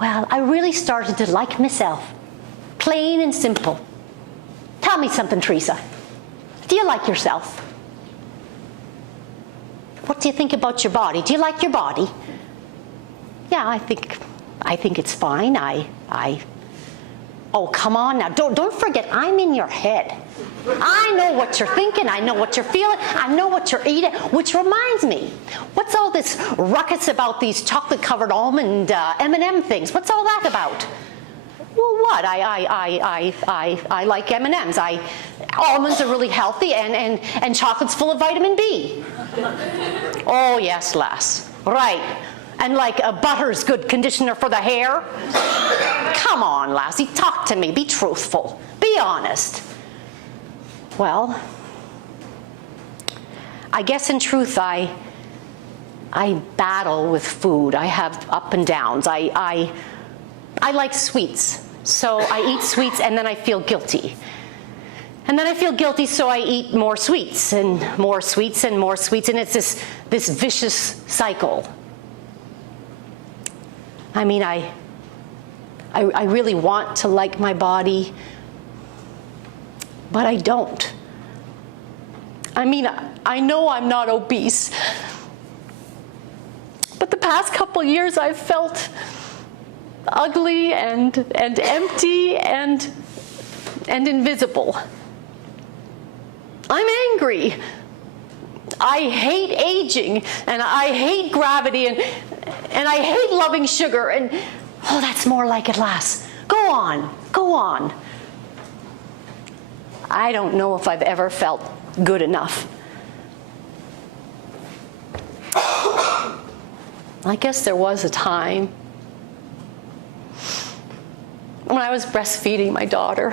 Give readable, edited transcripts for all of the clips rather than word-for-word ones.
well, I really started to like myself. Plain and simple. Tell me something, Teresa. Do you like yourself? What do you think about your body? Do you like your body? Yeah, I think it's fine. Oh, come on now. Don't forget, I'm in your head. I know what you're thinking. I know what you're feeling. I know what you're eating. Which reminds me, what's all this ruckus about these chocolate-covered almond M&M things? What's all that about? Well, what? I like M&Ms. Almonds are really healthy, and chocolate's full of vitamin B. Oh, yes, lass. Right. And like butter's good conditioner for the hair. Come on, lassie, talk to me. Be truthful. Be honest. Well, I guess in truth, I battle with food. I have up and downs. I like sweets, so I eat sweets, and then I feel guilty. And then I feel guilty, so I eat more sweets, and more sweets, and more sweets, and it's this vicious cycle. I mean, I really want to like my body, but I don't. I mean, I know I'm not obese, but the past couple years I've felt ugly and empty and invisible. I'm angry. I hate aging, and I hate gravity, and I hate loving sugar, and oh, that's more like it, lass. Go on, go on. I don't know if I've ever felt good enough. I guess there was a time when I was breastfeeding my daughter.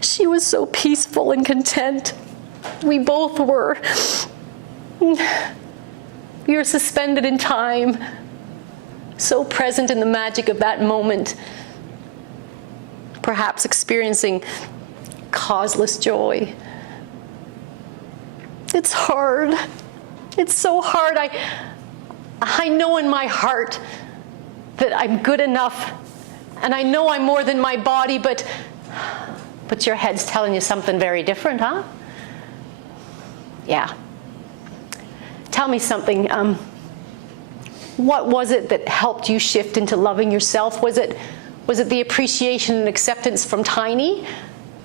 She was so peaceful and content. We both were. We were suspended in time, so present in the magic of that moment, perhaps experiencing causeless joy. It's hard. It's so hard. I know in my heart that I'm good enough, and I know I'm more than my body, but your head's telling you something very different, huh? Yeah. Tell me something. What was it that helped you shift into loving yourself? Was it the appreciation and acceptance from Tiny?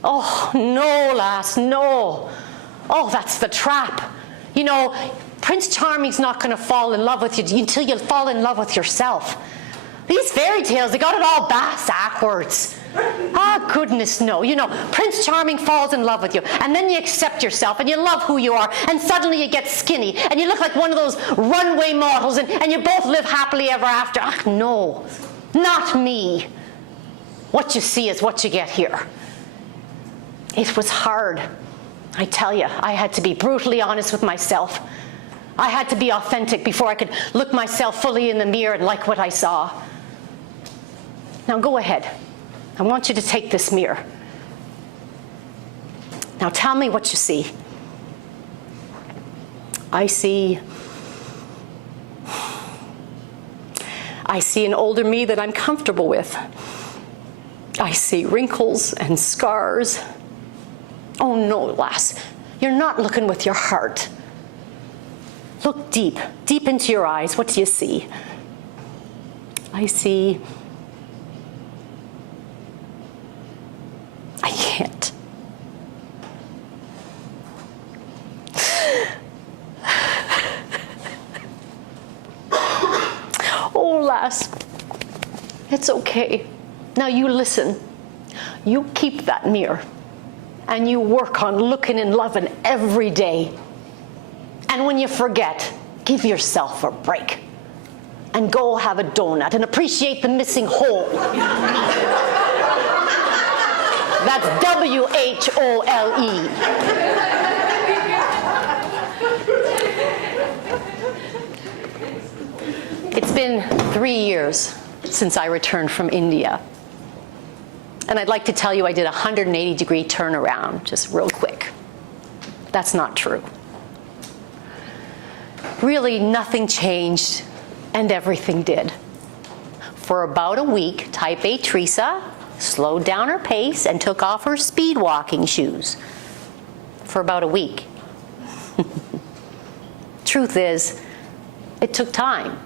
Oh, no, lass, no. Oh, that's the trap. You know, Prince Charming's not going to fall in love with you until you fall in love with yourself. These fairy tales, they got it all backwards. Ah, goodness no. You know, Prince Charming falls in love with you, and then you accept yourself, and you love who you are, and suddenly you get skinny, and you look like one of those runway models, and you both live happily ever after. Ah, no, not me. What you see is what you get here. It was hard. I tell you, I had to be brutally honest with myself. I had to be authentic before I could look myself fully in the mirror and like what I saw. Now go ahead. I want you to take this mirror. Now tell me what you see. I see an older me that I'm comfortable with. I see wrinkles and scars. Oh no, lass, you're not looking with your heart. Look deep, deep into your eyes. What do you see? I can't. Oh, lass, it's okay. Now you listen. You keep that mirror, and you work on looking and loving every day. And when you forget, give yourself a break and go have a donut and appreciate the missing hole. That's W-H-O-L-E. It's been 3 years since I returned from India. And I'd like to tell you I did a 180-degree turnaround, just real quick. That's not true. Really, nothing changed And everything did. For about a week, Type A Teresa slowed down her pace and took off her speed walking shoes. For about a week. Truth is, it took time.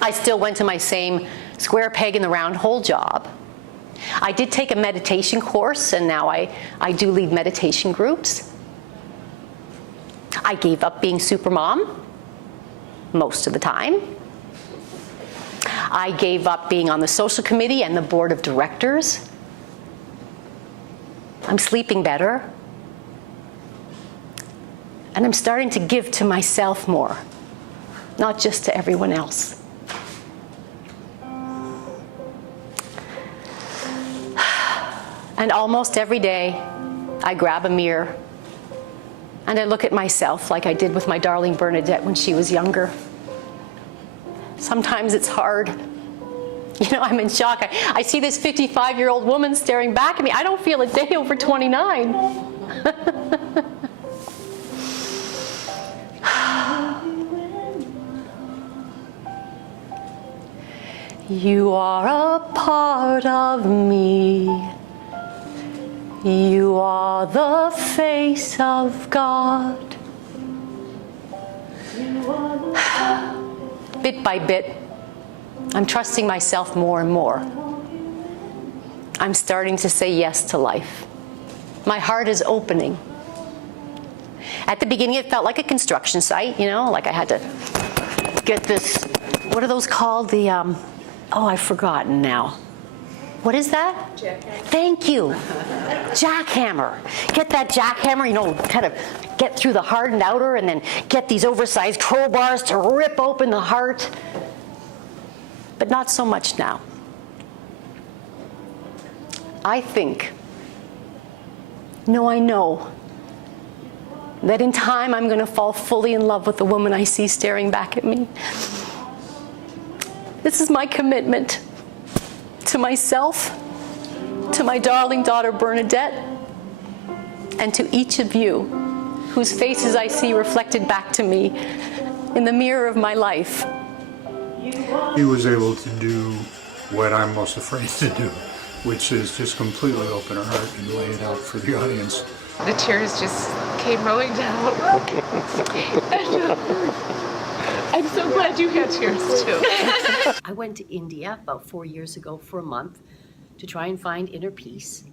I still went to my same square peg in the round hole job. I did take a meditation course, and now I do lead meditation groups. I gave up being supermom most of the time. I gave up being on the social committee and the board of directors. I'm sleeping better. And I'm starting to give to myself more, not just to everyone else. And almost every day, I grab a mirror and I look at myself like I did with my darling Bernadette when she was younger. Sometimes it's hard. You know, I'm in shock. I see this 55-year-old woman staring back at me. I don't feel a day over 29. You are a part of me. You are the face of God. Bit by bit, I'm trusting myself more and more. I'm starting to say yes to life. My heart is opening. At the beginning, it felt like a construction site, you know, like I had to get this, what are those called? Oh, I've forgotten now. What is that? Jackhammer. Thank you. Jackhammer. Get that jackhammer, you know, kind of get through the hardened outer and then get these oversized crowbars to rip open the heart. But not so much now. I think, no, I know, that in time I'm going to fall fully in love with the woman I see staring back at me. This is my commitment to myself, to my darling daughter Bernadette, and to each of you whose faces I see reflected back to me in the mirror of my life. He was able to do what I'm most afraid to do, which is just completely open her heart and lay it out for the audience. The tears just came rolling down. I'm so glad you had tears too. I went to India about 4 years ago for a month to try and find inner peace.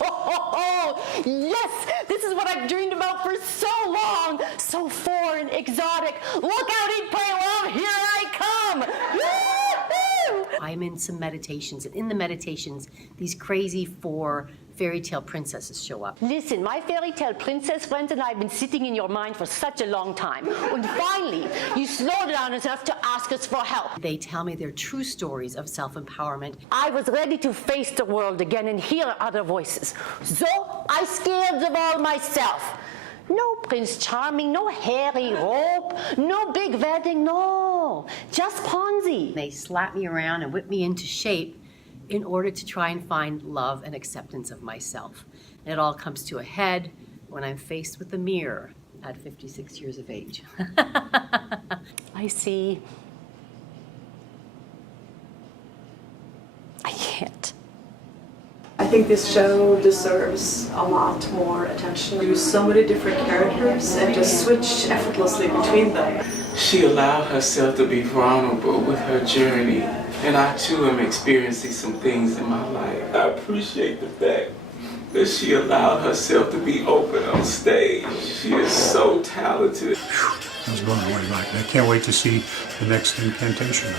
Oh, yes! This is what I've dreamed about for so long! So foreign, exotic. Look out, eat, pray, love, here I come! Woo-hoo! I'm in some meditations, and in the meditations, these crazy 4 fairy tale princesses show up. Listen, my fairy tale princess friends and I have been sitting in your mind for such a long time. And finally, you slowed down enough to ask us for help. They tell me their true stories of self-empowerment. I was ready to face the world again and hear other voices. So I scared them all myself. No Prince Charming, no hairy rope, no big wedding, no. Just Ponzi. They slap me around and whip me into shape in order to try and find love and acceptance of myself. And it all comes to a head when I'm faced with the mirror at 56 years of age. I see. I can't. I think this show deserves a lot more attention. Do so many different characters and just switch effortlessly between them. She allowed herself to be vulnerable with her journey, and I too am experiencing some things in my life. I appreciate the fact that she allowed herself to be open on stage. She is so talented. I was blown away by it. I can't wait to see the next incantation.